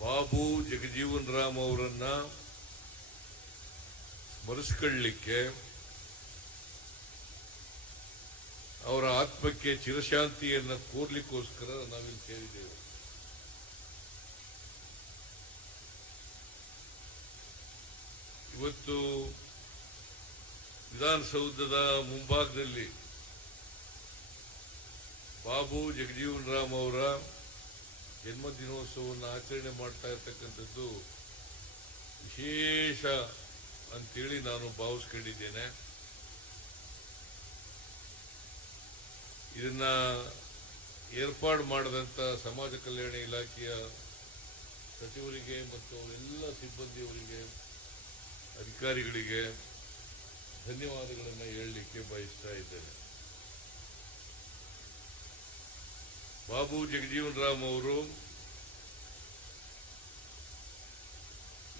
ಬಾಬು ಜಗಜೀವನ್ ರಾಮ್ ಅವರನ್ನ ಸ್ಮರಿಸಿಕೊಳ್ಳಲಿಕ್ಕೆ, ಅವರ ಆತ್ಮಕ್ಕೆ ಚಿರಶಾಂತಿಯನ್ನು ಕೋರ್ಲಿಕ್ಕೋಸ್ಕರ ನಾವಿಲ್ಲಿ ಸೇರಿದ್ದೇವೆ. ಇವತ್ತು ವಿಧಾನಸೌಧದ ಮುಂಭಾಗದಲ್ಲಿ ಬಾಬು ಜಗಜೀವನ್ ರಾಮ್ ಅವರ ಜನ್ಮದಿನೋತ್ಸವವನ್ನು ಆಚರಣೆ ಮಾಡ್ತಾ ಇರ್ತಕ್ಕಂಥದ್ದು ವಿಶೇಷ ಅಂತೇಳಿ ನಾನು ಭಾವಿಸ್ಕೊಂಡಿದ್ದೇನೆ. ಇದನ್ನ ಏರ್ಪಾಡು ಮಾಡಿದಂಥ ಸಮಾಜ ಕಲ್ಯಾಣ ಇಲಾಖೆಯ ಸಚಿವರಿಗೆ ಮತ್ತು ಅವರೆಲ್ಲ ಸಿಬ್ಬಂದಿಯವರಿಗೆ, ಅಧಿಕಾರಿಗಳಿಗೆ ಧನ್ಯವಾದಗಳನ್ನು ಹೇಳಲಿಕ್ಕೆ ಬಯಸ್ತಾ ಇದ್ದೇನೆ. ಬಾಬು ಜಗಜೀವನ್ ರಾಮ್ ಅವರು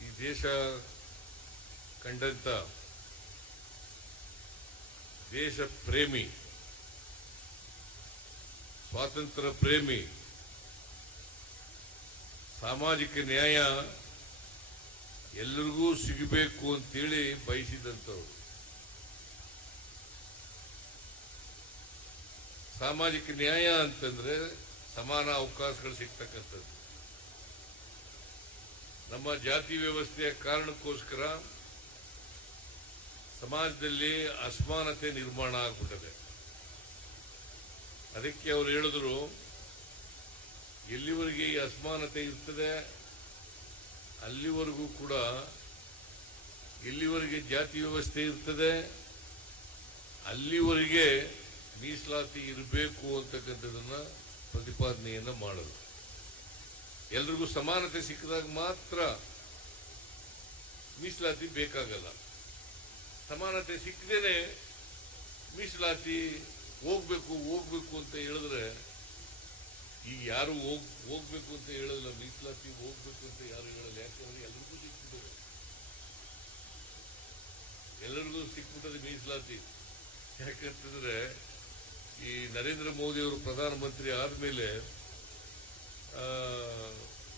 ಈ ದೇಶ ಕಂಡಂತ ದೇಶ ಪ್ರೇಮಿ, ಸ್ವಾತಂತ್ರ್ಯ ಪ್ರೇಮಿ, ಸಾಮಾಜಿಕ ನ್ಯಾಯ ಎಲ್ಲರಿಗೂ ಸಿಗಬೇಕು ಅಂತೇಳಿ ಬಯಸಿದಂಥವ್ರು. ಸಾಮಾಜಿಕ ನ್ಯಾಯ ಅಂತಂದ್ರೆ ಸಮಾನ ಅವಕಾಶಗಳು ಸಿಗ್ತಕ್ಕಂಥದ್ದು. ನಮ್ಮ ಜಾತಿ ವ್ಯವಸ್ಥೆಯ ಕಾರಣಕ್ಕೋಸ್ಕರ ಸಮಾಜದಲ್ಲಿ ಅಸಮಾನತೆ ನಿರ್ಮಾಣ ಆಗ್ಬಿಟ್ಟಿದೆ. ಅದಕ್ಕೆ ಅವರು ಹೇಳಿದ್ರು, ಎಲ್ಲಿವರೆಗೆ ಈ ಅಸಮಾನತೆ ಇರ್ತದೆ ಅಲ್ಲಿವರೆಗೂ ಕೂಡ, ಎಲ್ಲಿವರೆಗೆ ಜಾತಿ ವ್ಯವಸ್ಥೆ ಇರ್ತದೆ ಅಲ್ಲಿವರೆಗೆ ಮೀಸಲಾತಿ ಇರಬೇಕು ಅಂತಕ್ಕಂಥದನ್ನ ಪ್ರತಿಪಾದನೆಯನ್ನ ಮಾಡೋದು. ಎಲ್ರಿಗೂ ಸಮಾನತೆ ಸಿಕ್ಕಿದಾಗ ಮಾತ್ರ ಮೀಸಲಾತಿ ಬೇಕಾಗಲ್ಲ. ಸಮಾನತೆ ಸಿಕ್ಕದೇನೆ ಮೀಸಲಾತಿ ಹೋಗ್ಬೇಕು ಅಂತ ಹೇಳಿದ್ರೆ, ಈಗ ಯಾರು ಹೋಗ್ಬೇಕು ಅಂತ ಹೇಳಲ್ಲ, ಮೀಸಲಾತಿ ಹೋಗ್ಬೇಕು ಅಂತ ಯಾರು ಹೇಳಲ್ಲ. ಯಾಕಂದ್ರೆ ಎಲ್ಲರಿಗೂ ಸಿಕ್ಬಿಟ್ಟದೆ ಮೀಸಲಾತಿ. ಯಾಕಂತಂದ್ರೆ ಈ ನರೇಂದ್ರ ಮೋದಿ ಅವರು ಪ್ರಧಾನಮಂತ್ರಿ ಆದ್ಮೇಲೆ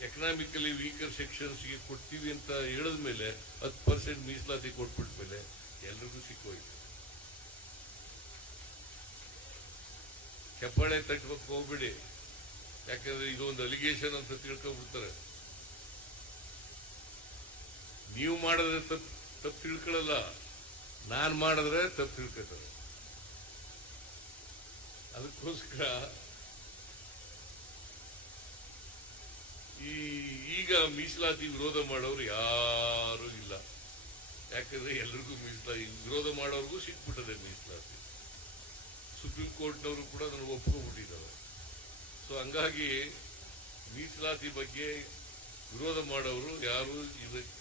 ಎಕನಾಮಿಕಲಿ ವೀಕರ್ ಸೆಕ್ಷನ್ಸ್ಗೆ ಕೊಡ್ತೀವಿ ಅಂತ ಹೇಳಿದ ಮೇಲೆ 10% ಮೀಸಲಾತಿ ಕೊಟ್ಬಿಟ್ಟ ಮೇಲೆ ಎಲ್ರಿಗೂ ಸಿಕ್ಕೋಯ್ತು. ಚಪ್ಪಾಳೆ ತಟ್ಟಬೇಕು ಹೋಗ್ಬಿಡಿ, ಯಾಕಂದ್ರೆ ಇದೊಂದು ಅಲಿಗೇಷನ್ ಅಂತ ತಿಳ್ಕೊಂಡ್ಬಿಡ್ತಾರೆ. ನೀವು ಮಾಡಿದ್ರೆ ತಪ್ಪು ತಿಳ್ಕೊಳ್ಳಲ್ಲ, ನಾನ್ ಮಾಡಿದ್ರೆ ತಪ್ಪು ತಿಳ್ಕೊತಾರೆ. ಅದಕ್ಕೋಸ್ಕರ ಈಗ ಮೀಸಲಾತಿ ವಿರೋಧ ಮಾಡೋರು ಯಾರೂ ಇಲ್ಲ. ಯಾಕಂದ್ರೆ ಎಲ್ರಿಗೂ ಮೀಸಲಾತಿ ವಿರೋಧ ಮಾಡೋರ್ಗೂ ಸಿಕ್ಬಿಟ್ಟದೆ ಮೀಸಲಾತಿ. ಸುಪ್ರೀಂ ಕೋರ್ಟ್ನವರು ಕೂಡ ನನಗೆ ಒಪ್ಕೊಂಡ್ಬಿಟ್ಟಿದ್ದಾರೆ. ಸೊ ಹಂಗಾಗಿ ಮೀಸಲಾತಿ ಬಗ್ಗೆ ವಿರೋಧ ಮಾಡೋರು ಯಾರು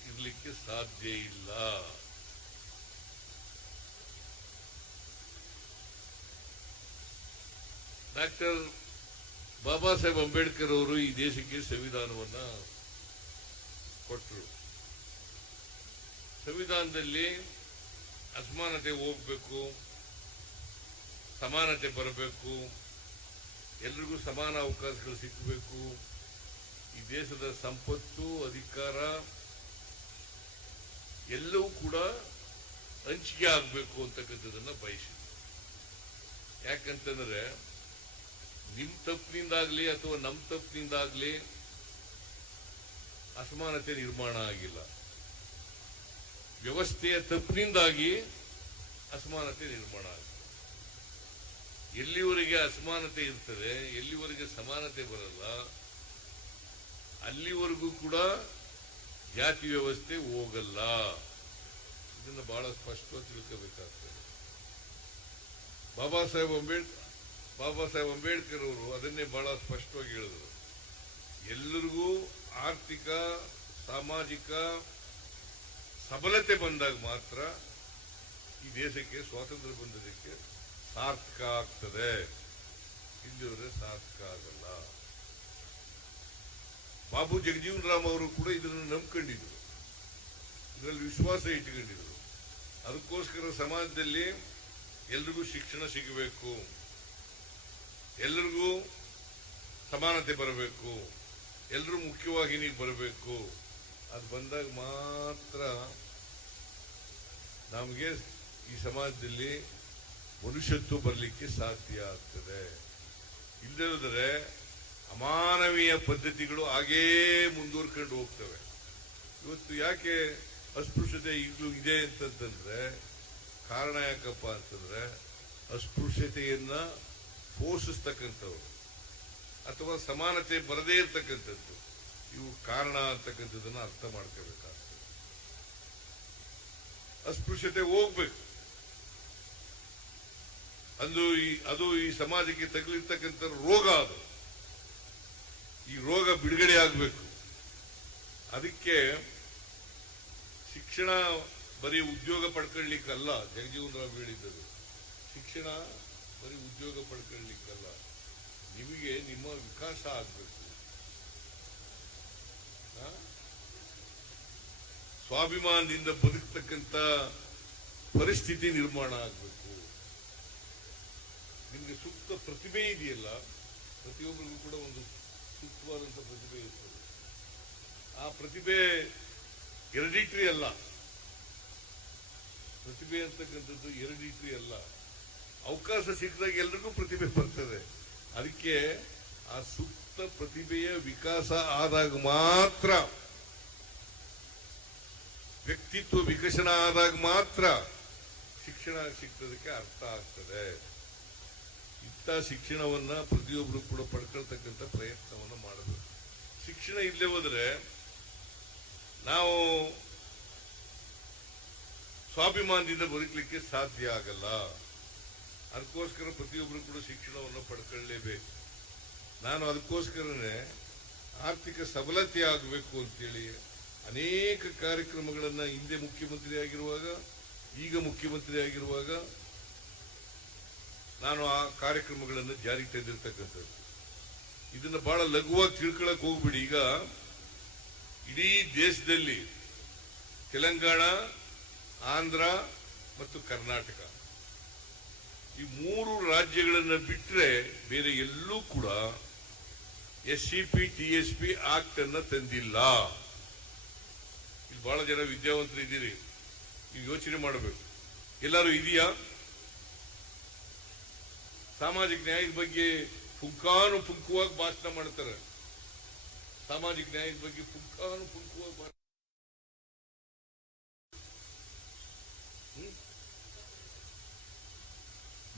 ಇರ್ಲಿಕ್ಕೆ ಸಾಧ್ಯ ಇಲ್ಲ. ಡಾಕ್ಟರ್ ಬಾಬಾ ಸಾಹೇಬ್ ಅಂಬೇಡ್ಕರ್ ಅವರು ಈ ದೇಶಕ್ಕೆ ಸಂವಿಧಾನವನ್ನ ಕೊಟ್ಟರು. ಸಂವಿಧಾನದಲ್ಲಿ ಅಸಮಾನತೆ ಹೋಗ್ಬೇಕು, ಸಮಾನತೆ ಬರಬೇಕು, ಎಲ್ರಿಗೂ ಸಮಾನ ಅವಕಾಶಗಳು ಸಿಕ್ಕಬೇಕು, ಈ ದೇಶದ ಸಂಪತ್ತು, ಅಧಿಕಾರ ಎಲ್ಲವೂ ಕೂಡ ಹಂಚಿಕೆ ಆಗಬೇಕು ಅಂತಕ್ಕಂಥದನ್ನ ಬಯಸಿದ್ರು. ಯಾಕಂತಂದ್ರೆ ನಿಮ್ ತಪ್ಪಿನಿಂದಾಗ್ಲಿ ಅಥವಾ ನಮ್ಮ ತಪ್ಪಿನಿಂದಾಗ್ಲಿ ಅಸಮಾನತೆ ನಿರ್ಮಾಣ ಆಗಿಲ್ಲ. ವ್ಯವಸ್ಥೆಯ ತಪ್ಪಿನಿಂದಾಗಿ ಅಸಮಾನತೆ ನಿರ್ಮಾಣ ಆಗಿದೆ. ಎಲ್ಲಿವರೆಗೆ ಅಸಮಾನತೆ ಇರ್ತದೆ, ಎಲ್ಲಿವರೆಗೆ ಸಮಾನತೆ ಬರಲ್ಲ, ಅಲ್ಲಿವರೆಗೂ ಕೂಡ ಜಾತಿ ವ್ಯವಸ್ಥೆ ಹೋಗಲ್ಲ. ಇದನ್ನು ಬಹಳ ಸ್ಪಷ್ಟವಾಗಿ ತಿಳ್ಕೋಬೇಕಾಗ್ತದೆ. ಬಾಬಾ ಸಾಹೇಬ್ ಅಂಬೇಡ್ಕರ್ ಅವರು ಅದನ್ನೇ ಬಹಳ ಸ್ಪಷ್ಟವಾಗಿ ಹೇಳಿದರು. ಎಲ್ಲರಿಗೂ ಆರ್ಥಿಕ, ಸಾಮಾಜಿಕ ಸಬಲತೆ ಬಂದಾಗ ಮಾತ್ರ ಈ ದೇಶಕ್ಕೆ ಸ್ವಾತಂತ್ರ್ಯ ಬಂದದಕ್ಕೆ ಸಾರ್ಥಕ ಆಗ್ತದೆ, ಇಲ್ಲಿವರೆ ಸಾರ್ಥಕ ಆಗಲ್ಲ. ಬಾಬು ಜಗಜೀವನ್ ರಾಮ್ ಅವರು ಕೂಡ ಇದನ್ನು ನಂಬ್ಕೊಂಡಿದ್ರು, ಇದರಲ್ಲಿ ವಿಶ್ವಾಸ ಇಟ್ಟುಕೊಂಡಿದ್ರು. ಅದಕ್ಕೋಸ್ಕರ ಸಮಾಜದಲ್ಲಿ ಎಲ್ರಿಗೂ ಶಿಕ್ಷಣ ಸಿಗಬೇಕು, ಎಲ್ಲರಿಗೂ ಸಮಾನತೆ ಬರಬೇಕು, ಎಲ್ಲರೂ ಮುಖ್ಯವಾಹಿನಿಗೆ ಬರಬೇಕು. ಅದು ಬಂದಾಗ ಮಾತ್ರ ನಮಗೆ ಈ ಸಮಾಜದಲ್ಲಿ ಮನುಷ್ಯತ್ವ ಬರಲಿಕ್ಕೆ ಸಾಧ್ಯ ಆಗ್ತದೆ. ಇಲ್ಲದಿದ್ದರೆ ಅಮಾನವೀಯ ಪದ್ಧತಿಗಳು ಹಾಗೇ ಮುಂದುವರ್ಕೊಂಡು ಹೋಗ್ತವೆ. ಇವತ್ತು ಯಾಕೆ ಅಸ್ಪೃಶ್ಯತೆ ಈಗಲೂ ಇದೆ ಅಂತಂದ್ರೆ ಕಾರಣ ಯಾಕಪ್ಪ ಅಂತಂದ್ರೆ ಅಸ್ಪೃಶ್ಯತೆಯನ್ನ ಪೋಷಿಸ್ತಕ್ಕಂಥವ್ರು ಅಥವಾ ಸಮಾನತೆ ಬರದೇ ಇರ್ತಕ್ಕಂಥದ್ದು ಇವು ಕಾರಣ ಅಂತಕ್ಕಂಥದ್ದನ್ನ ಅರ್ಥ ಮಾಡ್ಕೋಬೇಕಾಗ್ತದೆ. ಅಸ್ಪೃಶ್ಯತೆ ಹೋಗ್ಬೇಕು. ಅದು ಈ ಸಮಾಜಕ್ಕೆ ತಗಲಿರ್ತಕ್ಕಂಥ ರೋಗ. ಅದು ಈ ರೋಗ ಬಿಡುಗಡೆ ಆಗಬೇಕು. ಅದಕ್ಕೆ ಶಿಕ್ಷಣ ಬರೀ ಉದ್ಯೋಗ ಪಡ್ಕೊಳ್ಳಿಕ್ಕಲ್ಲ. ಜಗಜೀವನ್ ರಾವ್ ಹೇಳಿದ್ದರು, ಶಿಕ್ಷಣ ಬರೀ ಉದ್ಯೋಗ ಪಡ್ಕೊಳ್ಳಿಕ್ಕಲ್ಲ, ನಿಮಗೆ ನಿಮ್ಮ ವಿಕಾಸ ಆಗಬೇಕು, ಸ್ವಾಭಿಮಾನದಿಂದ ಬದುಕತಕ್ಕಂಥ ಪರಿಸ್ಥಿತಿ ನಿರ್ಮಾಣ ಆಗಬೇಕು. ನಿಮಗೆ ಸೂಕ್ತ ಪ್ರತಿಭೆ ಇದೆಯಲ್ಲ, ಪ್ರತಿಯೊಬ್ಬರಿಗೂ ಕೂಡ ಒಂದು ಸೂಕ್ತವಾದಂಥ ಪ್ರತಿಭೆ ಇರ್ತದೆ. ಆ ಪ್ರತಿಭೆ ಹೆರಿಡಿಟರಿ ಅಲ್ಲ. ಪ್ರತಿಭೆ ಅಂತಕ್ಕಂಥದ್ದು ಹೆರಿಡಿಟರಿ ಅಲ್ಲ. ಅವಕಾಶ ಸಿಕ್ಕಿದಾಗ ಎಲ್ರಿಗೂ ಪ್ರತಿಭೆ ಬರ್ತದೆ. ಅದಕ್ಕೆ ಆ ಸೂಕ್ತ ಪ್ರತಿಭೆಯ ವಿಕಾಸ ಆದಾಗ ಮಾತ್ರ, ವ್ಯಕ್ತಿತ್ವ ವಿಕಸನ ಆದಾಗ ಮಾತ್ರ ಶಿಕ್ಷಣ ಸಿಗ್ತದಕ್ಕೆ ಅರ್ಥ ಆಗ್ತದೆ. ಇಂಥ ಶಿಕ್ಷಣವನ್ನ ಪ್ರತಿಯೊಬ್ಬರು ಕೂಡ ಪಡ್ಕೊಳ್ತಕ್ಕಂಥ ಪ್ರಯತ್ನವನ್ನು ಮಾಡಬೇಕು. ಶಿಕ್ಷಣ ಇಲ್ಲೇ ಹೋದ್ರೆ ನಾವು ಸ್ವಾಭಿಮಾನದಿಂದ ಬದುಕಲಿಕ್ಕೆ ಸಾಧ್ಯ ಆಗಲ್ಲ. ಅದಕ್ಕೋಸ್ಕರ ಪ್ರತಿಯೊಬ್ಬರು ಕೂಡ ಶಿಕ್ಷಣವನ್ನು ಪಡ್ಕೊಳ್ಳೇಬೇಕು. ನಾನು ಅದಕ್ಕೋಸ್ಕರನೇ ಆರ್ಥಿಕ ಸಬಲತೆ ಆಗಬೇಕು ಅಂತೇಳಿ ಅನೇಕ ಕಾರ್ಯಕ್ರಮಗಳನ್ನ ಹಿಂದೆ ಮುಖ್ಯಮಂತ್ರಿ ಆಗಿರುವಾಗ, ಈಗ ಮುಖ್ಯಮಂತ್ರಿ ಆಗಿರುವಾಗ ನಾನು ಆ ಕಾರ್ಯಕ್ರಮಗಳನ್ನು ಜಾರಿಗೆ ತಂದಿರತಕ್ಕಂಥದ್ದು. ಇದನ್ನ ಬಹಳ ಲಘುವಾಗಿ ತಿಳ್ಕೊಳಕ್ ಹೋಗ್ಬಿಡಿ. ಈಗ ಇಡೀ ದೇಶದಲ್ಲಿ ತೆಲಂಗಾಣ, ಆಂಧ್ರ ಮತ್ತು ಕರ್ನಾಟಕ ಈ ಮೂರು ರಾಜ್ಯಗಳನ್ನು ಬಿಟ್ಟರೆ ಬೇರೆ ಎಲ್ಲೂ ಕೂಡ SCP TSP ಆಕ್ಟ್ ಅನ್ನ ತಂದಿಲ್ಲ. ಇಲ್ಲಿ ಬಹಳ ಜನ ವಿದ್ಯಾವಂತರು ಇದ್ದೀರಿ, ನೀವು ಯೋಚನೆ ಮಾಡಬೇಕು. ಎಲ್ಲರೂ ಇದೆಯಾ? ಸಾಮಾಜಿಕ ನ್ಯಾಯದ ಬಗ್ಗೆ ಪುಂಖಾನುಪುಂಖವಾಗಿ ಭಾಷಣ ಮಾಡ್ತಾರೆ. ಸಾಮಾಜಿಕ ನ್ಯಾಯದ ಬಗ್ಗೆ ಪುಂಖಾನುಪುಂಖವಾಗಿ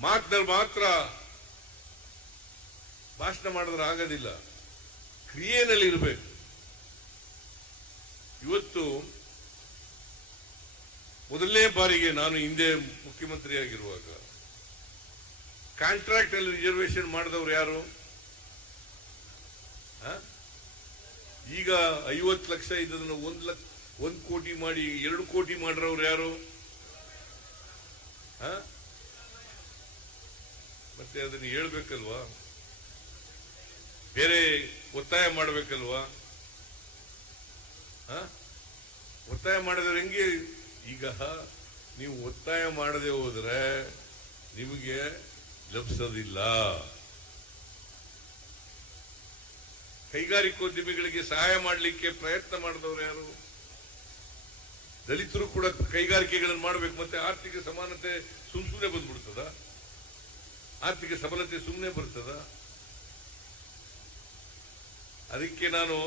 ಮಾತಲ್ಲಿ ಮಾತ್ರ ಭಾಷಣ ಮಾಡಿದ್ರೆ ಆಗೋದಿಲ್ಲ, ಕ್ರಿಯೆನಲ್ಲಿ ಇರಬೇಕು. ಇವತ್ತು ಮೊದಲನೇ ಬಾರಿಗೆ ನಾನು ಹಿಂದೆ ಮುಖ್ಯಮಂತ್ರಿ ಆಗಿರುವಾಗ ಕಾಂಟ್ರಾಕ್ಟ್ ಅಲ್ಲಿ ರಿಸರ್ವೇಶನ್ ಮಾಡಿದವರು ಯಾರು? ಈಗ 50 ಲಕ್ಷ ಇದನ್ನು 1 ಕೋಟಿ ಮಾಡಿ 2 ಕೋಟಿ ಮಾಡಿರೋರು ಯಾರು? ಮತ್ತೆ ಅದನ್ನು ಹೇಳ್ಬೇಕಲ್ವಾ? ಬೇರೆ ಒತ್ತಾಯ ಮಾಡಬೇಕಲ್ವಾ? ಒತ್ತಾಯ ಮಾಡಿದ್ರೆ ಹೆಂಗೆ? ಈಗ ನೀವು ಒತ್ತಾಯ ಮಾಡದೆ ಹೋದ್ರೆ ನಿಮಗೆ ಲಭಿಸೋದಿಲ್ಲ. ಕೈಗಾರಿಕೋದ್ಯಮಿಗಳಿಗೆ ಸಹಾಯ ಮಾಡಲಿಕ್ಕೆ ಪ್ರಯತ್ನ ಮಾಡಿದವರು ಯಾರು? ದಲಿತರು ಕೂಡ ಕೈಗಾರಿಕೆಗಳನ್ನು ಮಾಡಬೇಕು. ಮತ್ತೆ ಆರ್ಥಿಕ ಸಮಾನತೆ ಸುಮ್ಮನೆ ಬಂದ್ಬಿಡ್ತದ? ಆರ್ಥಿಕ ಸಬಲತೆ ಸುಮ್ಮನೆ ಬರ್ತದ? ಅದಕ್ಕೆ ನಾನು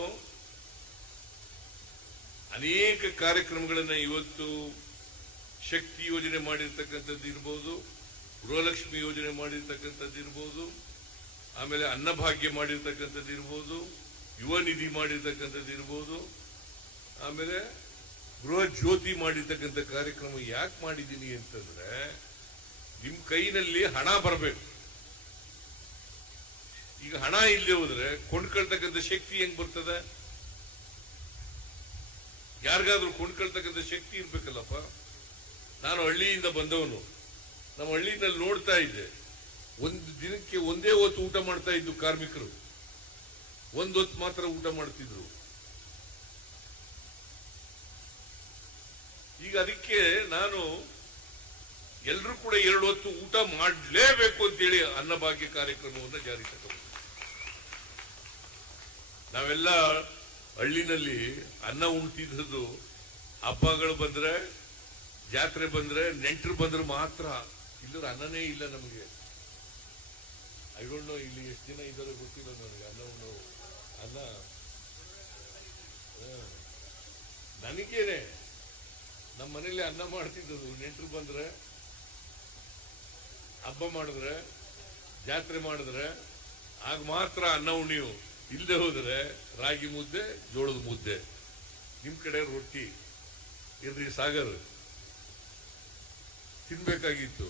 ಅನೇಕ ಕಾರ್ಯಕ್ರಮಗಳನ್ನು ಇವತ್ತು ಶಕ್ತಿ ಯೋಜನೆ ಮಾಡಿರ್ತಕ್ಕಂಥದ್ದು ಇರ್ಬೋದು, ಗೃಹಲಕ್ಷ್ಮಿ ಯೋಜನೆ ಮಾಡಿರ್ತಕ್ಕಂಥದ್ದು ಇರ್ಬೋದು, ಆಮೇಲೆ ಅನ್ನಭಾಗ್ಯ ಮಾಡಿರ್ತಕ್ಕಂಥದ್ದು ಇರ್ಬೋದು, ಯುವ ನಿಧಿ ಮಾಡಿರ್ತಕ್ಕಂಥದ್ದು ಇರ್ಬೋದು, ಆಮೇಲೆ ಗೃಹ ಜ್ಯೋತಿ ಮಾಡಿರ್ತಕ್ಕಂಥ ಕಾರ್ಯಕ್ರಮ ಯಾಕೆ ಮಾಡಿದ್ದೀನಿ ಅಂತಂದ್ರೆ ನಿಮ್ ಕೈನಲ್ಲಿ ಹಣ ಬರಬೇಕು. ಈಗ ಹಣ ಇಲ್ಲದೆ ಹೋದ್ರೆ ಕೊಂಡ್ಕೊಳ್ತಕ್ಕಂಥ ಶಕ್ತಿ ಹೆಂಗ್ ಬರ್ತದೆ? ಯಾರಿಗಾದ್ರೂ ಕೊಂಡ್ಕೊಳ್ತಕ್ಕಂಥ ಶಕ್ತಿ ಇರ್ಬೇಕಲ್ಲಪ್ಪ. ನಾನು ಹಳ್ಳಿಯಿಂದ ಬಂದವನು. ನಮ್ಮ ಹಳ್ಳಿನಲ್ಲಿ ನೋಡ್ತಾ ಇದ್ದೆ, ಒಂದು ದಿನಕ್ಕೆ ಒಂದೇ ಹೊತ್ತು ಊಟ ಮಾಡ್ತಾ ಇದ್ದು ಕಾರ್ಮಿಕರು, ಒಂದು ಹೊತ್ತು ಮಾತ್ರ ಊಟ ಮಾಡ್ತಿದ್ರು. ಈಗ ಅದಕ್ಕೆ ನಾನು ಎಲ್ಲರೂ ಕೂಡ 2 ಹೊತ್ತು ಊಟ ಮಾಡಲೇಬೇಕು ಅಂತೇಳಿ ಅನ್ನಭಾಗ್ಯ ಕಾರ್ಯಕ್ರಮವನ್ನು ಜಾರಿ ತಗೊಂಡು ನಾವೆಲ್ಲ ಹಳ್ಳಿನಲ್ಲಿ ಅನ್ನ ಉಣ್ತಿದ್ದು ಹಬ್ಬಗಳು ಬಂದ್ರೆ, ಜಾತ್ರೆ ಬಂದ್ರೆ, ನೆಂಟರು ಬಂದ್ರೆ ಮಾತ್ರ. ಇಲ್ಲರ ಅನ್ನನೇ ಇಲ್ಲ ನಮಗೆ. ಐ ಡೋಂಟ್ ನೋ ಇಲ್ಲಿ ಎಷ್ಟು ಜನ ಇದ್ದಾರೆ ಗೊತ್ತಿಲ್ಲ ನನಗೆ. ಅನ್ನ ನನಗೇನೆ ನಮ್ಮ ಮನೇಲಿ ಅನ್ನ ಮಾಡ್ತಿದ್ದದು. ನೆಂಟರು ಬಂದ್ರೆ, ಹಬ್ಬ ಮಾಡಿದ್ರೆ, ಜಾತ್ರೆ ಮಾಡಿದ್ರೆ ಆಗ ಮಾತ್ರ ಅನ್ನ ಉಣಿಯು. ಇಲ್ಲದೆ ಹೋದ್ರೆ ರಾಗಿ ಮುದ್ದೆ, ಜೋಳದ ಮುದ್ದೆ. ನಿಮ್ ಕಡೆ ರೊಟ್ಟಿ ಇರ್ರಿ ಸಾಗರ್ ತಿನ್ಬೇಕಾಗಿತ್ತು.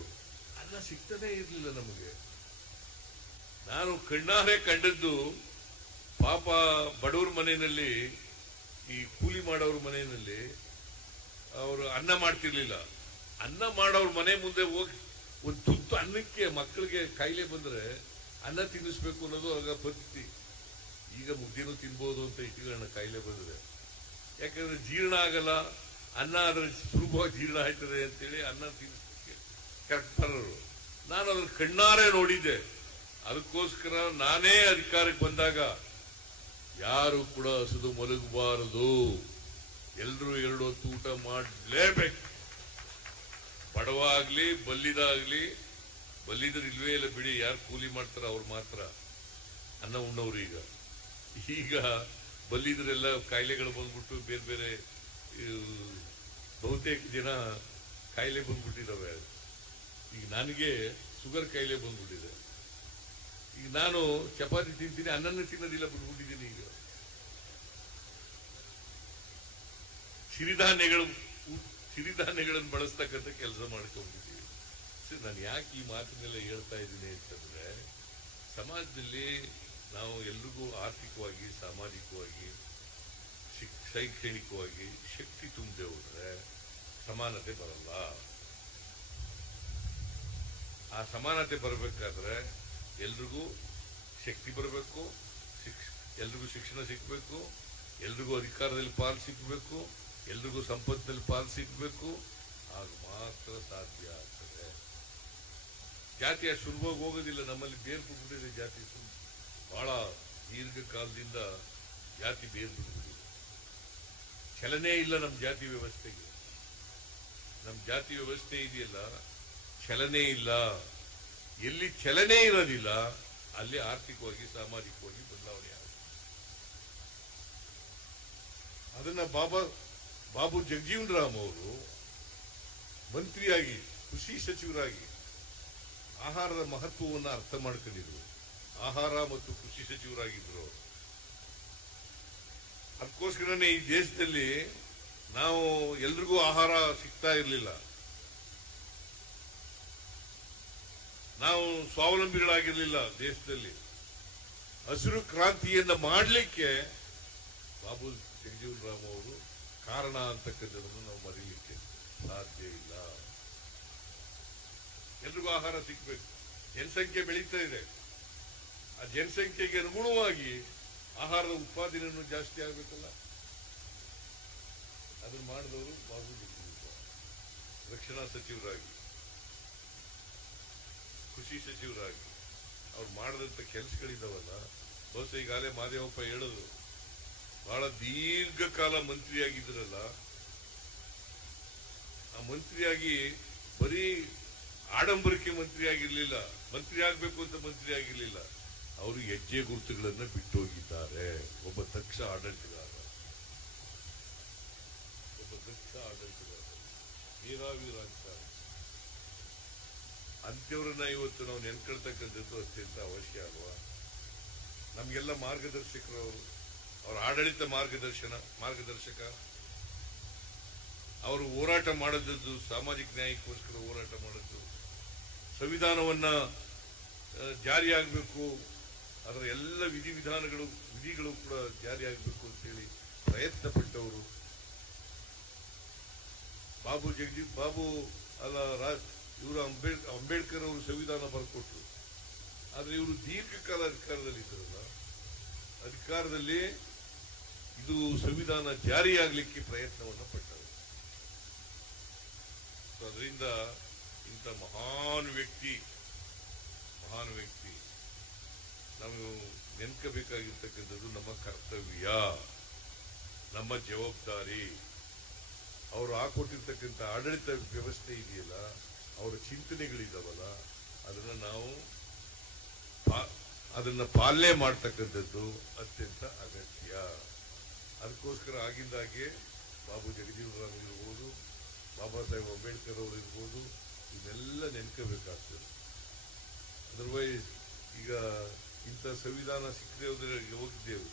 ಅನ್ನ ಸಿಗ್ತಾನೆ ಇರ್ಲಿಲ್ಲ ನಮಗೆ. ನಾನು ಕಣ್ಣಾರೆ ಕಂಡದ್ದು ಪಾಪ ಬಡವ್ರ ಮನೆಯಲ್ಲಿ, ಈ ಕೂಲಿ ಮಾಡೋರ ಮನೆಯಲ್ಲಿ ಅವರು ಅನ್ನ ಮಾಡ್ತಿರ್ಲಿಲ್ಲ. ಅನ್ನ ಮಾಡೋರ್ ಮನೆ ಮುಂದೆ ಹೋಗಿ ಒಂದು ತುತ್ತು ಅನ್ನಕ್ಕೆ ಮಕ್ಕಳಿಗೆ ಕಾಯಿಲೆ ಬಂದ್ರೆ ಅನ್ನ ತಿನ್ನಿಸ್ಬೇಕು ಅನ್ನೋದು ಆಗ ಪದ್ಧತಿ. ಈಗ ಮುದ್ದೆನೂ ತಿನ್ಬೋದು ಅಂತ ಇಟ್ಕೊಳ್ಳೋಣ ಕಾಯಿಲೆ ಬಂದ್ರೆ. ಯಾಕಂದ್ರೆ ಜೀರ್ಣ ಆಗಲ್ಲ, ಅನ್ನ ಆದ್ರೆ ಸುಲಭವಾಗಿ ಜೀರ್ಣ ಆಯ್ತದೆ ಅಂತೇಳಿ ಅನ್ನ ತಿನ್ನಿಸ್ಲಿಕ್ಕೆ ಕರೆಕ್ಟ್ ಬರೋರು. ನಾನು ಅದನ್ನ ಕಣ್ಣಾರೆ ನೋಡಿದ್ದೆ. ಅದಕ್ಕೋಸ್ಕರ ನಾನೇ ಅಧಿಕಾರಕ್ಕೆ ಬಂದಾಗ ಯಾರು ಕೂಡ ಹಸಿದು ಮಲಗಬಾರದು, ಎಲ್ರೂ 2 ಹೊತ್ತು ಊಟ ಮಾಡಲೇಬೇಕು. ಬಡವ ಆಗ್ಲಿ ಬಲ್ಲಿದಾಗ್ಲಿ, ಬಲ್ಲಿದ್ರೆ ಇಲ್ವೇ ಇಲ್ಲ ಬಿಡಿ, ಯಾರು ಕೂಲಿ ಮಾಡ್ತಾರ ಅವ್ರು ಮಾತ್ರ ಅನ್ನ ಉಣ್ಣವ್ರು. ಈಗ ಬಲ್ಲಿದ್ರೆಲ್ಲ ಕಾಯಿಲೆಗಳು ಬಂದ್ಬಿಟ್ಟು ಬೇರೆ ಬೇರೆ ಬಹುತೇಕ ಜನ ಕಾಯಿಲೆ ಬಂದ್ಬಿಟ್ಟಿದ್ದಾವೆ. ಈಗ ನನಗೆ ಶುಗರ್ ಕಾಯಿಲೆ ಬಂದ್ಬಿಟ್ಟಿದೆ. ಈಗ ನಾನು ಚಪಾತಿ ತಿಂತೀನಿ, ಅನ್ನನೇ ತಿನ್ನೋದಿಲ್ಲ, ಬಿಟ್ಬಿಟ್ಟಿದ್ದೀನಿ. ಈಗ ಸಿರಿಧಾನ್ಯಗಳನ್ನು ಬಳಸ್ತಕ್ಕಂಥ ಕೆಲಸ ಮಾಡ್ಕೊಂಡಿದ್ದೀವಿ. ನಾನು ಯಾಕೆ ಈ ಮಾತನ್ನೆಲ್ಲ ಹೇಳ್ತಾ ಇದ್ದೀನಿ ಅಂತಂದ್ರೆ, ಸಮಾಜದಲ್ಲಿ ನಾವು ಎಲ್ರಿಗೂ ಆರ್ಥಿಕವಾಗಿ, ಸಾಮಾಜಿಕವಾಗಿ, ಶೈಕ್ಷಣಿಕವಾಗಿ ಶಕ್ತಿ ತುಂಬದೆ ಹೋದ್ರೆ ಸಮಾನತೆ ಬರಲ್ಲ. ಆ ಸಮಾನತೆ ಬರಬೇಕಾದ್ರೆ ಎಲ್ರಿಗೂ ಶಕ್ತಿ ಬರಬೇಕು, ಎಲ್ರಿಗೂ ಶಿಕ್ಷಣ ಸಿಕ್ಬೇಕು, ಎಲ್ರಿಗೂ ಅಧಿಕಾರದಲ್ಲಿ ಪಾಲು ಸಿಕ್ಬೇಕು, ಎಲ್ರಿಗೂ ಸಂಪತ್ತಿನಲ್ಲಿ ಪಾಲು ಸಿಕ್ಬೇಕು. ಆಗ ಮಾತ್ರ ಸಾಧ್ಯ ಆಗ್ತದೆ. ಜಾತಿ ಅಷ್ಟು ಸುಲಭವಾಗಿ ಹೋಗೋದಿಲ್ಲ. ನಮ್ಮಲ್ಲಿ ಬೇರ್ಬಿಟ್ಟಿದೆ ಜಾತಿ. ಬಹಳ ದೀರ್ಘಕಾಲದಿಂದ ಜಾತಿ ಬೇರ್ಬಿಟ್ಟಿದೆ. ಚಲನೆ ಇಲ್ಲ ನಮ್ಮ ಜಾತಿ ವ್ಯವಸ್ಥೆಗೆ. ನಮ್ಮ ಜಾತಿ ವ್ಯವಸ್ಥೆ ಇದೆಯಲ್ಲ, ಚಲನೆ ಇಲ್ಲ. ಎಲ್ಲಿ ಚಲನೆ ಇರೋದಿಲ್ಲ ಅಲ್ಲಿ ಆರ್ಥಿಕವಾಗಿ, ಸಾಮಾಜಿಕವಾಗಿ ಬದಲಾವಣೆ ಆಗುತ್ತೆ. ಅದನ್ನ ಬಾಬು ಜಗಜೀವನ್ ರಾಮ್ ಅವರು ಮಂತ್ರಿಯಾಗಿ, ಕೃಷಿ ಸಚಿವರಾಗಿ ಆಹಾರದ ಮಹತ್ವವನ್ನು ಅರ್ಥ ಮಾಡ್ಕೊಂಡಿದ್ರು. ಆಹಾರ ಮತ್ತು ಕೃಷಿ ಸಚಿವರಾಗಿದ್ರು. ಅದಕ್ಕೋಸ್ಕರನೇ ಈ ದೇಶದಲ್ಲಿ ನಾವು ಎಲ್ರಿಗೂ ಆಹಾರ ಸಿಗ್ತಾ ಇರಲಿಲ್ಲ. ನಾವು ಸ್ವಾವಲಂಬಿಗಳಾಗಿರ್ಲಿಲ್ಲ ದೇಶದಲ್ಲಿ. ಹಸಿರು ಕ್ರಾಂತಿಯನ್ನ ಮಾಡಲಿಕ್ಕೆ ಬಾಬು ಜಗಜೀವನ್ ರಾಮ್ ಅವರು ಕಾರಣ ಅಂತಕ್ಕಂಥದ್ದನ್ನು ನಾವು ಮರೀಲಿಕ್ಕೆ ಸಾಧ್ಯ ಇಲ್ಲ. ಎಲ್ರಿಗೂ ಆಹಾರ ಸಿಗ್ಬೇಕು. ಜನಸಂಖ್ಯೆ ಬೆಳೀತಾ ಇದೆ. ಆ ಜನಸಂಖ್ಯೆಗೆ ಅನುಗುಣವಾಗಿ ಆಹಾರದ ಉತ್ಪಾದನೆಯನ್ನು ಜಾಸ್ತಿ ಆಗಬೇಕಲ್ಲ. ಅದನ್ನು ಮಾಡಿದವರು ಬಾಬು ಜಗಜೀವನ್ ರಾಮ್. ರಕ್ಷಣಾ ಸಚಿವರಾಗಿ, ಕೃಷಿ ಸಚಿವರಾಗಿ ಅವ್ರು ಮಾಡಿದಂತ ಕೆಲಸಗಳಿದ್ದಾವಲ್ಲ, ಬಹುಶಃ ಈಗಾಗಲೇ ಮಾದೇವಪ್ಪ ಹೇಳಿದ್ರು, ಬಹಳ ದೀರ್ಘಕಾಲ ಮಂತ್ರಿಯಾಗಿದ್ರಲ್ಲ. ಆ ಮಂತ್ರಿಯಾಗಿ ಬರೀ ಆಡಂಬರಕ್ಕೆ ಮಂತ್ರಿ ಆಗಿರ್ಲಿಲ್ಲ, ಮಂತ್ರಿ ಆಗ್ಬೇಕು ಅಂತ ಮಂತ್ರಿ ಆಗಿರ್ಲಿಲ್ಲ. ಅವರು ಹೆಜ್ಜೆ ಗುರುತುಗಳನ್ನ ಬಿಟ್ಟು ಹೋಗಿದ್ದಾರೆ. ಒಬ್ಬ ದಕ್ಷ ಆಡಳಿತಗಾರ, ನೀರಾವಿ ರಾಜಕಾರಣ. ಅಂತ್ಯವ್ರನ್ನ ಇವತ್ತು ನಾವು ನೆನ್ಕೊಳ್ತಕ್ಕಂಥದ್ದು ಅತ್ಯಂತ ಅವಶ್ಯ ಅಲ್ವಾ? ನಮ್ಗೆಲ್ಲ ಮಾರ್ಗದರ್ಶಕರು ಅವರು. ಅವರ ಆಡಳಿತ ಮಾರ್ಗದರ್ಶಕ. ಅವರು ಹೋರಾಟ ಮಾಡಿದ್ದು ಸಾಮಾಜಿಕ ನ್ಯಾಯಕ್ಕೋಸ್ಕರ ಹೋರಾಟ ಮಾಡಿದ್ದು. ಸಂವಿಧಾನವನ್ನ ಜಾರಿಯಾಗಬೇಕು, ಅದರ ಎಲ್ಲ ವಿಧಿಗಳು ಕೂಡ ಜಾರಿಯಾಗಬೇಕು ಅಂತೇಳಿ ಪ್ರಯತ್ನ ಪಟ್ಟವರು. ಇವರು ಅಂಬೇಡ್ಕರ್ ಅವರು ಸಂವಿಧಾನ ಬರ್ಕೊಟ್ರು. ಆದ್ರೆ ಇವರು ದೀರ್ಘಕಾಲ ಅಧಿಕಾರದಲ್ಲಿದ್ದರಲ್ಲ, ಅಧಿಕಾರದಲ್ಲಿ ಇದು ಸಂವಿಧಾನ ಜಾರಿಯಾಗಲಿಕ್ಕೆ ಪ್ರಯತ್ನವನ್ನು ಪಟ್ಟರು. ಅದರಿಂದ ಇಂಥ ಮಹಾನ್ ವ್ಯಕ್ತಿ ನಾವು ನೆನ್ಕಬೇಕಾಗಿರ್ತಕ್ಕಂಥದ್ದು ನಮ್ಮ ಕರ್ತವ್ಯ, ನಮ್ಮ ಜವಾಬ್ದಾರಿ. ಅವರು ಹಾಕೊಟ್ಟಿರ್ತಕ್ಕಂಥ ಆಡಳಿತ ವ್ಯವಸ್ಥೆ ಇದೆಯಲ್ಲ, ಅವರ ಚಿಂತನೆಗಳಿದಾವಲ್ಲ, ಅದನ್ನ ಪಾಲನೆ ಮಾಡ್ತಕ್ಕಂಥದ್ದು ಅತ್ಯಂತ ಅಗತ್ಯ. ಅದಕ್ಕೋಸ್ಕರ ಆಗಿಂದಾಗೆ ಬಾಬು ಜಗಜೀವನರಾಮ್ ಇರ್ಬೋದು, ಬಾಬಾ ಸಾಹೇಬ್ ಅಂಬೇಡ್ಕರ್ ಅವರು ಇರ್ಬೋದು, ಇದೆಲ್ಲ ನೆನ್ಕೋಬೇಕಾಗ್ತದೆ. ಅದರ್ವೈಸ್ ಈಗ ಇಂಥ ಸಂವಿಧಾನ ಸಿಕ್ಕದೆ ಹೋಗಿದ್ದೇವೆ.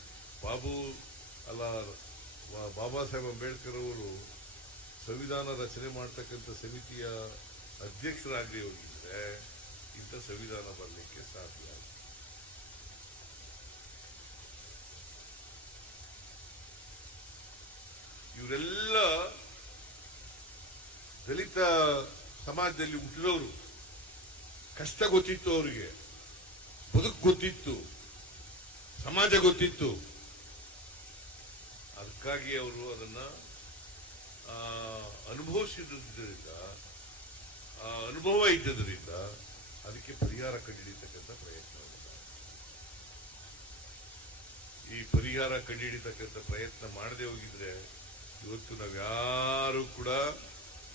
ಬಾಬಾ ಸಾಹೇಬ್ ಅಂಬೇಡ್ಕರ್ ಅವರು ಸಂವಿಧಾನ ರಚನೆ ಮಾಡ್ತಕ್ಕಂಥ ಸಮಿತಿಯ ಅಧ್ಯಕ್ಷರಾಗದೆ ಹೋಗಿದ್ರೆ ಇಂಥ ಸಂವಿಧಾನ ಬರಲಿಕ್ಕೆ ಸಾಧ್ಯ. ಇವರೆಲ್ಲ ದಲಿತ ಸಮಾಜದಲ್ಲಿ ಹುಟ್ಟಿದವರು, ಕಷ್ಟ ಗೊತ್ತಿತ್ತು ಅವರಿಗೆ, ಬದುಕು ಗೊತ್ತಿತ್ತು, ಸಮಾಜ ಗೊತ್ತಿತ್ತು. ಅದಕ್ಕಾಗಿ ಅವರು ಅದನ್ನ ಅನುಭವಿಸಿದ್ದರಿಂದ, ಅನುಭವ ಇದ್ದದರಿಂದ ಅದಕ್ಕೆ ಪರಿಹಾರ ಕಂಡುಹಿಡಿತಕ್ಕಂಥ ಪ್ರಯತ್ನ. ಈ ಪರಿಹಾರ ಕಂಡುಹಿಡಿತಕ್ಕಂಥ ಪ್ರಯತ್ನ ಮಾಡದೆ ಹೋಗಿದ್ರೆ ಇವತ್ತು ನಾವ್ಯಾರು ಕೂಡ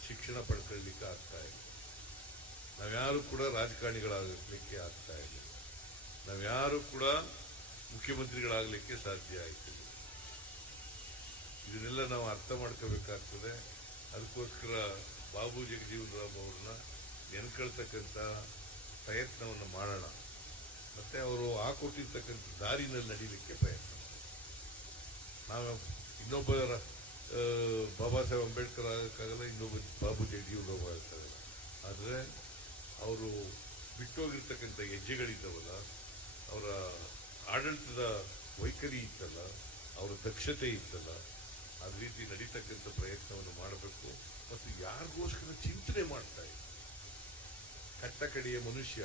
ಶಿಕ್ಷಣ ಪಡ್ಕೊಳ್ಳಿಕ್ಕೆ ಆಗ್ತಾ ಇಲ್ಲ, ನಾವ್ಯಾರು ಕೂಡ ರಾಜಕಾರಣಿಗಳಾಗಲಿಕ್ಕೆ ಆಗ್ತಾ ಇಲ್ಲ, ನಾವ್ಯಾರು ಕೂಡ ಮುಖ್ಯಮಂತ್ರಿಗಳಾಗಲಿಕ್ಕೆ ಸಾಧ್ಯ ಆಯ್ತಿಲ್ಲ. ಇದನ್ನೆಲ್ಲ ನಾವು ಅರ್ಥ ಮಾಡ್ಕೋಬೇಕಾಗ್ತದೆ. ಅದಕ್ಕೋಸ್ಕರ ಬಾಬು ಜಗಜೀವನರಾಮ್ ಅವ್ರನ್ನ ನೆನ್ಕೊಳ್ತಕ್ಕಂಥ ಪ್ರಯತ್ನವನ್ನು ಮಾಡೋಣ. ಮತ್ತೆ ಅವರು ಹಾಕೊಟ್ಟಿರ್ತಕ್ಕಂಥ ದಾರಿನಲ್ಲಿ ನಡೀಲಿಕ್ಕೆ ಪ್ರಯತ್ನ. ನಾವು ಇನ್ನೊಬ್ಬ ಬಾಬಾ ಸಾಹೇಬ್ ಅಂಬೇಡ್ಕರ್ ಆಗಕ್ಕಾಗಲ್ಲ, ಇನ್ನೊಬ್ಬ ಬಾಬು ಜಗಜೀವನರಾಮ್ ಆಗಕ್ಕಾಗಲ್ಲ. ಆದರೆ ಅವರು ಬಿಟ್ಟೋಗಿರ್ತಕ್ಕಂಥ ಹೆಜ್ಜೆಗಳಿದ್ದವಲ್ಲ, ಅವರ ಆಡಳಿತದ ವೈಖರಿ ಇತ್ತಲ್ಲ, ಅವರ ದಕ್ಷತೆ ಇತ್ತಲ್ಲ, ಅದ ರೀತಿ ನಡೀತಕ್ಕಂಥ ಪ್ರಯತ್ನವನ್ನು ಮಾಡಬೇಕು. ಮತ್ತು ಯಾರಿಗೋಸ್ಕರ ಚಿಂತನೆ ಮಾಡ್ತಾ ಇದ್ದ ಕಟ್ಟ ಕಡೆಯ ಮನುಷ್ಯ,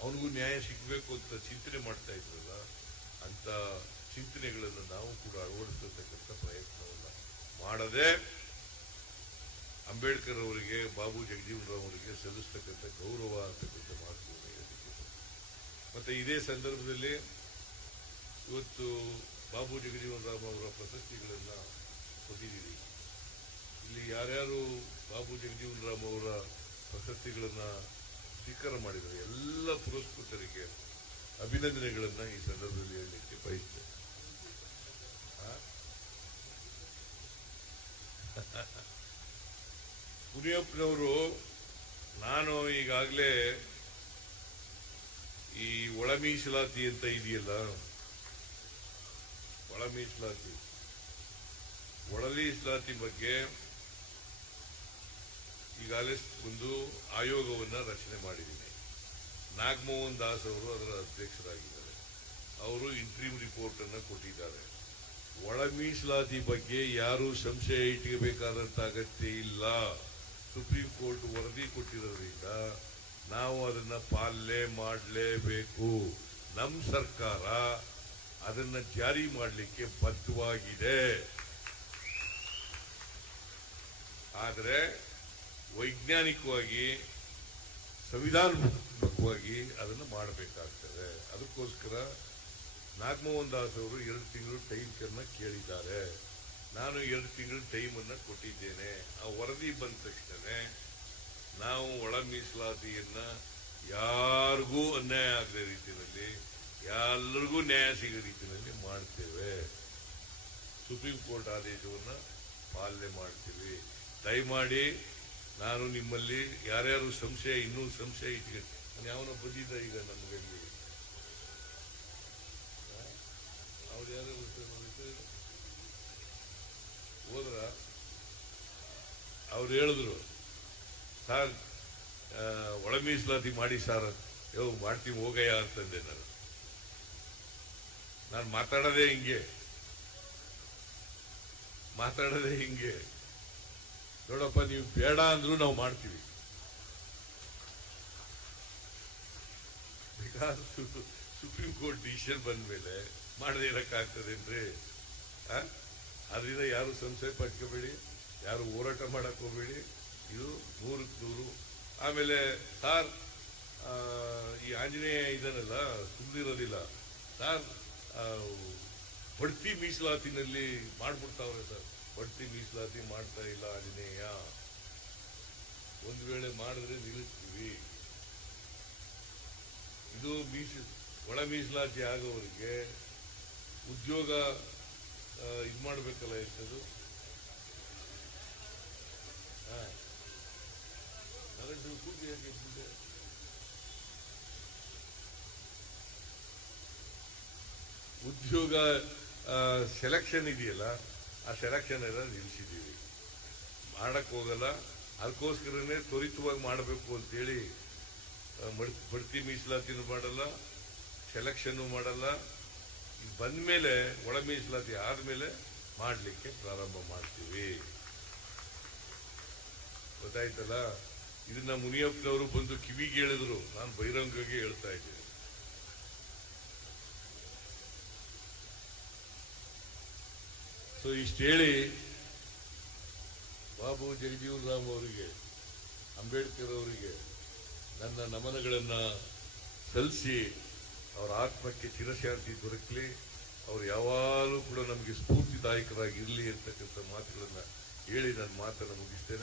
ಅವನಿಗೂ ನ್ಯಾಯ ಸಿಗಬೇಕು ಅಂತ ಚಿಂತನೆ ಮಾಡ್ತಾ ಇದ್ರಲ್ಲ, ಅಂತ ಚಿಂತನೆಗಳನ್ನು ನಾವು ಕೂಡ ಅಳವಡಿಸತಕ್ಕಂಥ ಪ್ರಯತ್ನವನ್ನ ಮಾಡದೆ ಅಂಬೇಡ್ಕರ್ ಅವರಿಗೆ, ಬಾಬು ಜಗಜೀವನರಾಮ್ ಅವರಿಗೆ ಸಲ್ಲಿಸ್ತಕ್ಕಂಥ ಗೌರವ ಅಂತಕ್ಕಂಥ ಮಾತುಗಳನ್ನು ಹೇಳಲಿಕ್ಕೆ. ಮತ್ತೆ ಇದೇ ಸಂದರ್ಭದಲ್ಲಿ ಇವತ್ತು ಬಾಬು ಜಗಜೀವನರಾಮ್ ಅವರ ಪ್ರಶಸ್ತಿಗಳನ್ನ ಕೊಟ್ಟಿದ್ದೀರಿ. ಇಲ್ಲಿ ಯಾರ್ಯಾರು ಬಾಬು ಜಗಜೀವನರಾಮ್ ಅವರ ಪ್ರಶಸ್ತಿಗಳನ್ನ ಸ್ವೀಕಾರ ಮಾಡಿದ್ದಾರೆ ಎಲ್ಲ ಪುರಸ್ಕೃತರಿಗೆ ಅಭಿನಂದನೆಗಳನ್ನ ಈ ಸಂದರ್ಭದಲ್ಲಿ ಹೇಳಲಿಕ್ಕೆ ಬಯಸ್ತೇನೆ. ಮುನಿಯಪ್ಪನವರು, ನಾನು ಈಗಾಗಲೇ ಈ ಒಳ ಮೀಸಲಾತಿ ಅಂತ ಇದೆಯಲ್ಲ, ಒಳ ಮೀಸಲಾತಿ ಬಗ್ಗೆ ಈಗಾಗಲೇ ಒಂದು ಆಯೋಗವನ್ನ ರಚನೆ ಮಾಡಿದ್ದೀನಿ. ನಾಗಮೋಹನ್ ದಾಸ್ ಅವರು ಅದರ ಅಧ್ಯಕ್ಷರಾಗಿದ್ದಾರೆ. ಅವರು ಇಂಟ್ರೀಮ್ ರಿಪೋರ್ಟ್ ಅನ್ನ ಕೊಟ್ಟಿದ್ದಾರೆ. ಒಳ ಮೀಸಲಾತಿ ಬಗ್ಗೆ ಯಾರು ಸಂಶಯ ಇಟ್ಟಬೇಕಾದಂತ ಅಗತ್ಯ ಇಲ್ಲ. ಸುಪ್ರೀಂ ಕೋರ್ಟ್ ವರದಿ ಕೊಟ್ಟಿರೋದ್ರಿಂದ ನಾವು ಅದನ್ನ ಪಾಲನೆ ಮಾಡಲೇಬೇಕು. ನಮ್ಮ ಸರ್ಕಾರ ಅದನ್ನ ಜಾರಿ ಮಾಡಲಿಕ್ಕೆ ಬದ್ಧವಾಗಿದೆ. ಆದರೆ ವೈಜ್ಞಾನಿಕವಾಗಿ, ಸಂವಿಧಾನಾತ್ಮಕವಾಗಿ ಅದನ್ನು ಮಾಡಬೇಕಾಗ್ತದೆ. ಅದಕ್ಕೋಸ್ಕರ ನಾಗಮೋಹನ್ ದಾಸ್ ಅವರು 2 ತಿಂಗಳು ಟೈಮ್ ಕೇಳಿದ್ದಾರೆ. ನಾನು 2 ತಿಂಗಳು ಟೈಮ್ ಅನ್ನ ಕೊಟ್ಟಿದ್ದೇನೆ. ಆ ವರದಿ ಬಂದ ತಕ್ಷಣ ನಾವು ಒಳ ಮೀಸಲಾತಿಯನ್ನ ಯಾರಿಗೂ ಅನ್ಯಾಯ ಆಗದ ರೀತಿಯಲ್ಲಿ, ಎಲ್ಲರಿಗೂ ನ್ಯಾಯ ಸಿಗೋ ರೀತಿಯಲ್ಲಿ ಮಾಡ್ತೇವೆ. ಸುಪ್ರೀಂ ಕೋರ್ಟ್ ಆದೇಶವನ್ನ ಪಾಲನೆ ಮಾಡ್ತೀವಿ. ದಯಮಾಡಿ ನಾನು ನಿಮ್ಮಲ್ಲಿ ಯಾರ್ಯಾರು ಇನ್ನೂ ಸಂಶಯ ಇಟ್ಕೊಂಡು, ಯಾವನ ಬಂದಿದ್ದ ಈಗ ನಮಗಲ್ಲಿ ಅವ್ರು ಯಾರು ಹೋದ್ರ, ಅವ್ರು ಹೇಳಿದ್ರು, ಸಾರ್ ಒಳ ಮೀಸಲಾತಿ ಮಾಡಿ ಸಾರ್, ಮಾಡ್ತೀವಿ ಹೋಗಯ್ಯ ಅಂತಂದೆ. ನಾನು ಮಾತಾಡೋದೇ ಹಿಂಗೆ, ನೋಡಪ್ಪ ನೀವು ಬೇಡ ಅಂದ್ರೂ ನಾವು ಮಾಡ್ತೀವಿ. ಬಿಕಾಸ್ ಸುಪ್ರೀಂ ಕೋರ್ಟ್ ಡಿಸಿಷನ್ ಬಂದ ಮೇಲೆ ಮಾಡದೇ ಇರಕ್ಕಾಗ್ತದೇನ್ರಿ? ಅದರಿಂದ ಯಾರು ಸಂಶಯ ಪಟ್ಕೋಬೇಡಿ, ಯಾರು ಹೋರಾಟ ಮಾಡಕ್ ಹೋಗ್ಬೇಡಿ. ಇದು 100ಕ್ಕೆ 100. ಆಮೇಲೆ ಸಾರ್, ಈ ಆಂಜನೇಯ ಇದನ್ನಲ್ಲ ಸುಮ್ಮನಿರೋದಿಲ್ಲ, ಸರ್ ಬಡ್ತಿ ಮೀಸಲಾತಿನಲ್ಲಿ ಮಾಡ್ಬಿಡ್ತಾವ್ರೆ ಸರ್. ಬಡ್ತಿ ಮೀಸಲಾತಿ ಮಾಡ್ತಾ ಇಲ್ಲ ಆಂಜನೇಯ. ಒಂದು ವೇಳೆ ಮಾಡಿದ್ರೆ ನಿಲ್ಲಿಸ್ತೀವಿ. ಇದು ಒಳ ಮೀಸಲಾತಿ ಆಗೋವರಿಗೆ ಉದ್ಯೋಗ ಇದು ಮಾಡ್ಬೇಕಲ್ಲ. ಎಂಥದ್ದು ಕೂಡಿ ಹೇಗೆ ಮುಂದೆ ಉದ್ಯೋಗ ಸೆಲೆಕ್ಷನ್ ಇದೆಯಲ್ಲ, ಆ ಸೆಲೆಕ್ಷನ್ ಎಲ್ಲ ನಿಲ್ಲಿಸಿದ್ದೀವಿ. ಮಾಡಕ್ ಹೋಗಲ್ಲ. ಅದಕ್ಕೋಸ್ಕರನೇ ತ್ವರಿತವಾಗಿ ಮಾಡಬೇಕು ಅಂತೇಳಿ ಬಡ್ತಿ ಮೀಸಲಾತಿನೂ ಮಾಡಲ್ಲ, ಸೆಲೆಕ್ಷನ್ ಮಾಡಲ್ಲ. ಈಗ ಬಂದ್ಮೇಲೆ ಒಳ ಮೀಸಲಾತಿ ಆದ್ಮೇಲೆ ಮಾಡಲಿಕ್ಕೆ ಪ್ರಾರಂಭ ಮಾಡ್ತೀವಿ. ಗೊತ್ತಾಯ್ತಲ್ಲ. ಇದನ್ನ ಮುನಿಯಪ್ಪನವರು ಬಂದು ಕಿವಿಗೆ ಹೇಳಿದ್ರು, ನಾನು ಬಹಿರಂಗವಾಗಿ ಹೇಳ್ತಾ ಇದ್ದೇನೆ. ಸೊ ಇಷ್ಟು ಹೇಳಿ ಬಾಬು ಜಗಜೀವನ್ ರಾಮ್ ಅವರಿಗೆ, ಅಂಬೇಡ್ಕರ್ ಅವರಿಗೆ ನನ್ನ ನಮನಗಳನ್ನ ಸಲ್ಲಿಸಿ ಅವರ ಆತ್ಮಕ್ಕೆ ಚಿರಶಾಂತಿ ದೊರಕಲಿ. ಅವರು ಯಾವಾಗಲೂ ಕೂಡ ನಮಗೆ ಸ್ಫೂರ್ತಿದಾಯಕರಾಗಿರಲಿ ಅಂತಕ್ಕಂಥ ಮಾತುಗಳನ್ನ ಹೇಳಿ ನನ್ನ ಮಾತನ್ನು ಮುಗಿಸ್ತೇನೆ.